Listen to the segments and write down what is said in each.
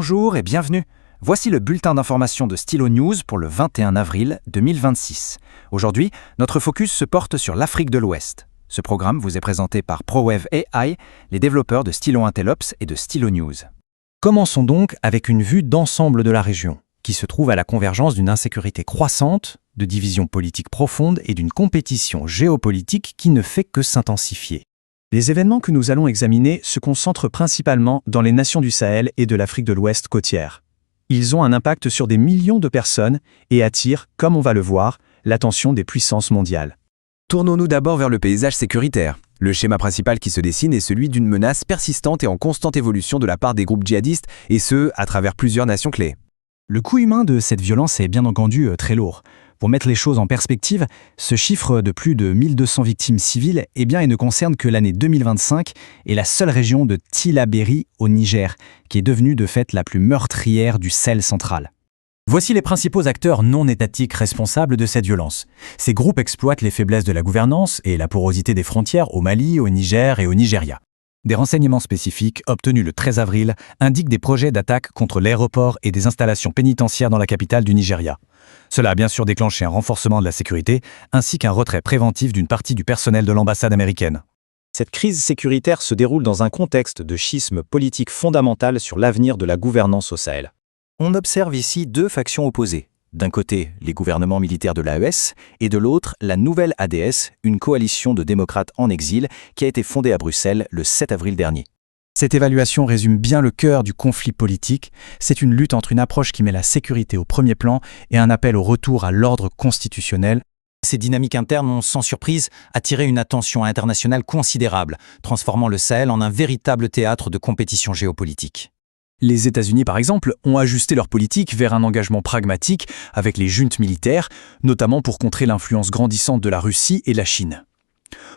Bonjour et bienvenue. Voici le bulletin d'information de Stylo News pour le 21 avril 2026. Aujourd'hui, notre focus se porte sur l'Afrique de l'Ouest. Ce programme vous est présenté par ProWave AI, les développeurs de Stylo Intellops et de Stylo News. Commençons donc avec une vue d'ensemble de la région, qui se trouve à la convergence d'une insécurité croissante, de divisions politiques profondes et d'une compétition géopolitique qui ne fait que s'intensifier. Les événements que nous allons examiner se concentrent principalement dans les nations du Sahel et de l'Afrique de l'Ouest côtière. Ils ont un impact sur des millions de personnes et attirent, comme on va le voir, l'attention des puissances mondiales. Tournons-nous d'abord vers le paysage sécuritaire. Le schéma principal qui se dessine est celui d'une menace persistante et en constante évolution de la part des groupes djihadistes, et ce, à travers plusieurs nations clés. Le coût humain de cette violence est bien entendu très lourd. Pour mettre les choses en perspective, ce chiffre de plus de 1200 victimes civiles il ne concerne que l'année 2025 et la seule région de Tillabéri au Niger, qui est devenue de fait la plus meurtrière du Sahel central. Voici les principaux acteurs non étatiques responsables de cette violence. Ces groupes exploitent les faiblesses de la gouvernance et la porosité des frontières au Mali, au Niger et au Nigeria. Des renseignements spécifiques obtenus le 13 avril indiquent des projets d'attaque contre l'aéroport et des installations pénitentiaires dans la capitale du Nigeria. Cela a bien sûr déclenché un renforcement de la sécurité, ainsi qu'un retrait préventif d'une partie du personnel de l'ambassade américaine. Cette crise sécuritaire se déroule dans un contexte de schisme politique fondamental sur l'avenir de la gouvernance au Sahel. On observe ici deux factions opposées. D'un côté, les gouvernements militaires de l'AES, et de l'autre, la nouvelle ADS, une coalition de démocrates en exil qui a été fondée à Bruxelles le 7 avril dernier. Cette évaluation résume bien le cœur du conflit politique. C'est une lutte entre une approche qui met la sécurité au premier plan et un appel au retour à l'ordre constitutionnel. Ces dynamiques internes ont sans surprise attiré une attention internationale considérable, transformant le Sahel en un véritable théâtre de compétition géopolitique. Les États-Unis, par exemple, ont ajusté leur politique vers un engagement pragmatique avec les juntes militaires, notamment pour contrer l'influence grandissante de la Russie et la Chine.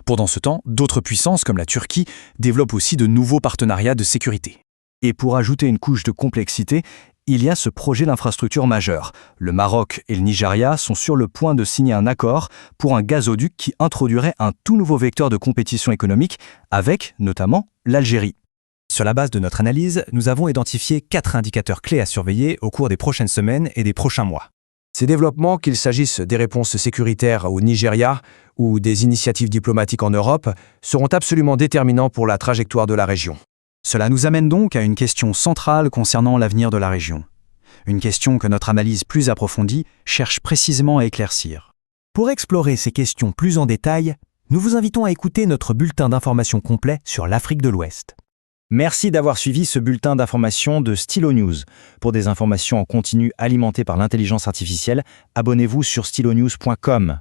Pendant ce temps, d'autres puissances comme la Turquie développent aussi de nouveaux partenariats de sécurité. Et pour ajouter une couche de complexité, il y a ce projet d'infrastructure majeur. Le Maroc et le Nigeria sont sur le point de signer un accord pour un gazoduc qui introduirait un tout nouveau vecteur de compétition économique avec, notamment, l'Algérie. Sur la base de notre analyse, nous avons identifié 4 indicateurs clés à surveiller au cours des prochaines semaines et des prochains mois. Ces développements, qu'il s'agisse des réponses sécuritaires au Nigeria ou des initiatives diplomatiques en Europe, seront absolument déterminants pour la trajectoire de la région. Cela nous amène donc à une question centrale concernant l'avenir de la région. Une question que notre analyse plus approfondie cherche précisément à éclaircir. Pour explorer ces questions plus en détail, nous vous invitons à écouter notre bulletin d'information complet sur l'Afrique de l'Ouest. Merci d'avoir suivi ce bulletin d'information de Stylo News. Pour des informations en continu alimentées par l'intelligence artificielle, abonnez-vous sur stylonews.com.